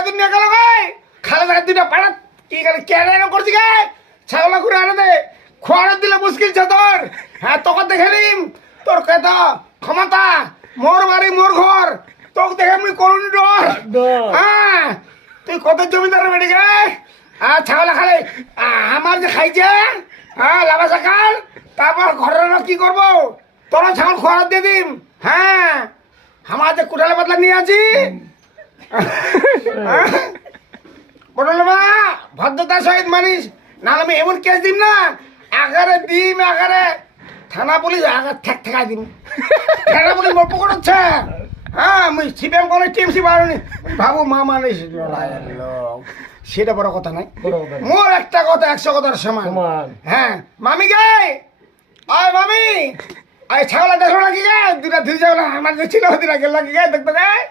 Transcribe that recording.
কেদিন নিয়ে গেল গাই খালে দেখা দুইটা পাড়া কি করে কেন করছি গাই ছাগলা ঘুরে আনে দে খোয়ারে দিলে মুশকিল ছে তোর হ্যাঁ তোকে দেখে নিম তোর কেতা ক্ষমতা মোর বাড়ি মোর ঘর তোকে দেখে আমি করুন ডর হ্যাঁ তুই কত জমিদার বেড়ে গাই ছাগলা খালে আমার যে খাইছে হ্যাঁ লাভা সকাল তারপর ঘরের কি করবো তোরা ছাগল খোয়ার দিয়ে দিম হ্যাঁ আমার যে কুটালে পাতলা নিয়ে আছি বললো মা ভদ্রতার সহিত মানিস নাহলে আমি এমন কেস দিম না আগারে দিম আগারে থানা পুলিশ আগার ঠেক ঠেকাই দিম থানা পুলিশ গল্প করছে হ্যাঁ আমি সিপিএম করে টিএমসি বাড়ি ভাবো মা মানিস সেটা বড় কথা নাই মোর একটা কথা 100 কথার সমান হ্যাঁ মামি গাই আয় মামি আয় ছাগলা দেখো নাকি গায়ে দুটা ধুই যাও না আমার যে ছিল দুটা গেল নাকি গায়ে দেখতো গায়ে